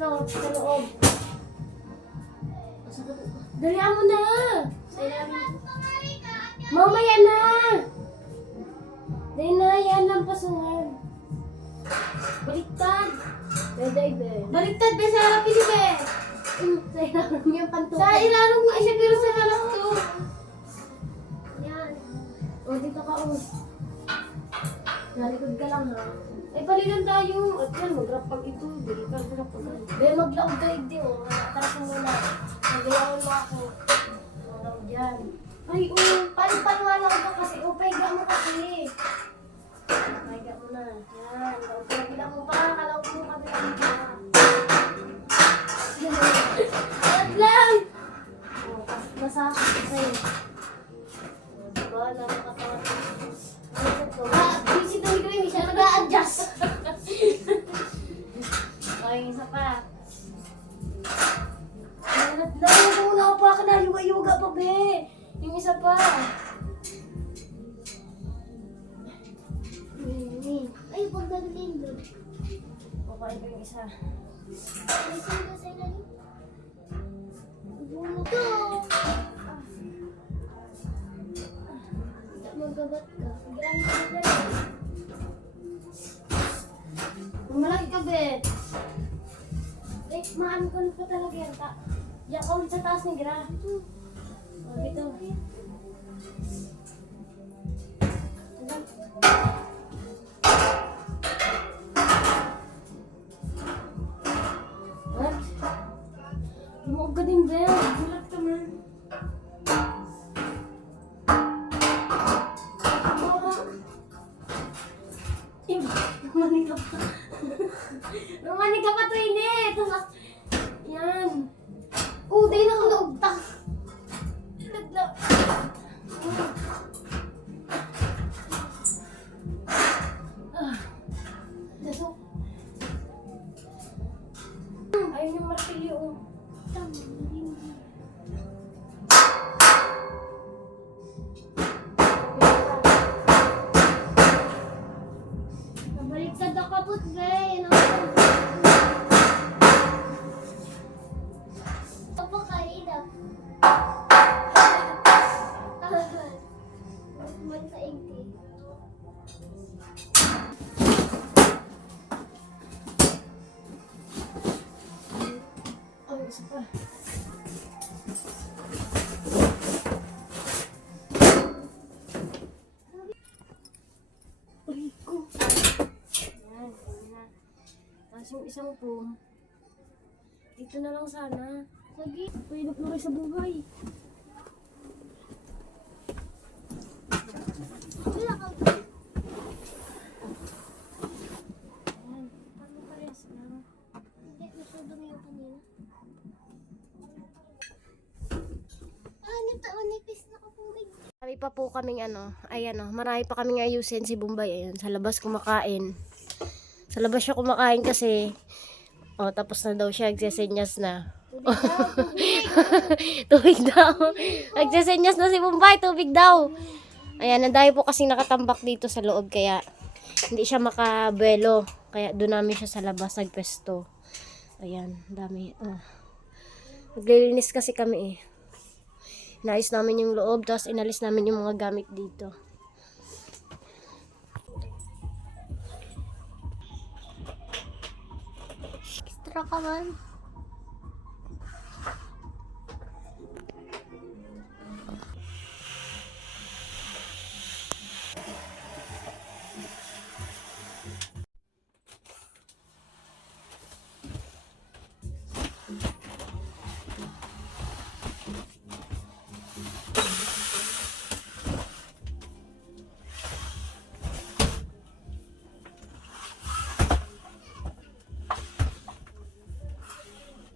dito, sa loob. Dalihan mo na! Mamaya na! Dahil na, yan lang pasungan. Baliktad! Baliktad, be, sa harap ini, be! Sa ilalong yung pantukan. Sa ilalong nga siya, pero sa harap to. Yan. O, dito ka, o. Nalikod ka lang, ha? Eh, balikan tayo. At yan, mag-rapag ito. Balikan, rapag. Be, maglaog ka, hindi, o. Taras mo muna. Nagayawan mo ako. Maglaog yan. Ay, o, paano ka kasi? O, paiga mo kasi. Paiga mo na. Yan, laog ka. Bilang mo pa, kalaog mo ka, bilang mo pa. Ayan lang! O, masakit ka sa'yo. O, diba? Napakatawa. Busy daw ito, hindi siya nag-a-adjust. Okay, isa pa. Wala pa ka na, yuga-yuga pa, be. Yung isa pa. Ay, pagdating doon. Okay, yung isa. Ay, saan ka sa'yo na yun? Bulo to. Magabat ka. Grabe ka na. Malaki ka, be. Eh, maano ka pa talaga yan. Diyan ka ulit sa taas ni Gra. O, dito. What? Lumuog ka din, be. Gulat ka man. Lumanig ka pa. Lumanig ka pa to, init. Yan. Oh, dahil nakalaugtak. Lagla. Dasok. Ayun yung martilyo. Nabaliktad ako po, be. Apa kanina? Man sa ingti. Oh, isa pa. Uy, ko. Yan, na. Tapos yung isang po, dito na lang sana. Lagi, pwede na sa buhay. Wala ka. Ayan, paano parehas na? Hindi, gusto dumi yung kanina. Nipis na kapungay. Marami pa po kaming ayan marami pa kaming ayusin si Bombay. Ayan, sa labas kumakain. Sa labas siya kumakain kasi, tapos na daw siya, nagsesenyas na. Tubig daw. Nagsesenyas na si Bombay, tubig daw. Ayan, nandayo po kasi nakatambak dito sa loob, kaya hindi siya makabuelo. Kaya doon namin siya sa labas nagpesto. Ayan, dami. Naglilinis kasi kami eh. Inaayos namin yung loob, tapos inalis namin yung mga gamit dito. Extra ka man.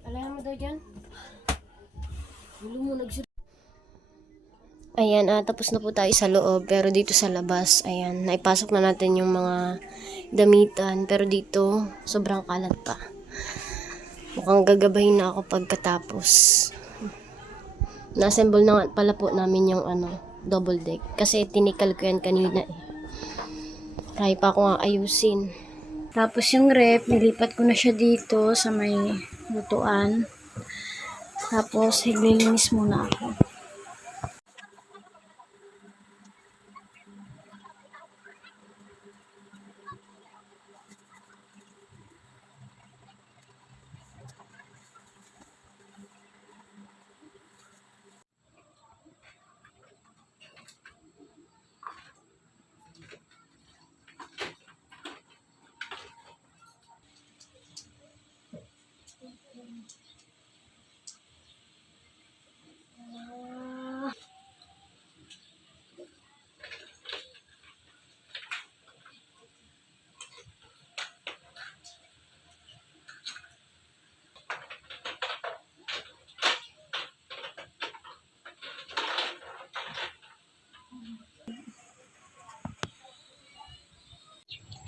Alayan mo daw dyan. Ayan, tapos na po tayo sa loob. Pero dito sa labas, ayan, naipasok na natin yung mga damitan. Pero dito, sobrang kalat pa. Mukhang gagabahin na ako pagkatapos. Na-assemble na nga pala po namin yung double deck. Kasi tinikal ko yan kanina eh. Kaya pa ako nga ayusin. Tapos yung rep, nilipat ko na siya dito sa may lutuan. Tapos, naglilinis muna ako.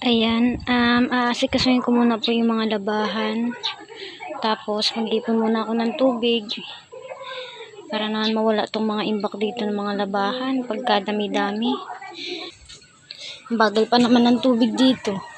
Ayan, aasikasuhin ko muna po yung mga labahan. Tapos, mag-ipon muna ako ng tubig. Para naman mawala tong mga imbak dito ng mga labahan. Pagkadami-dami. Bagal pa naman ng tubig dito.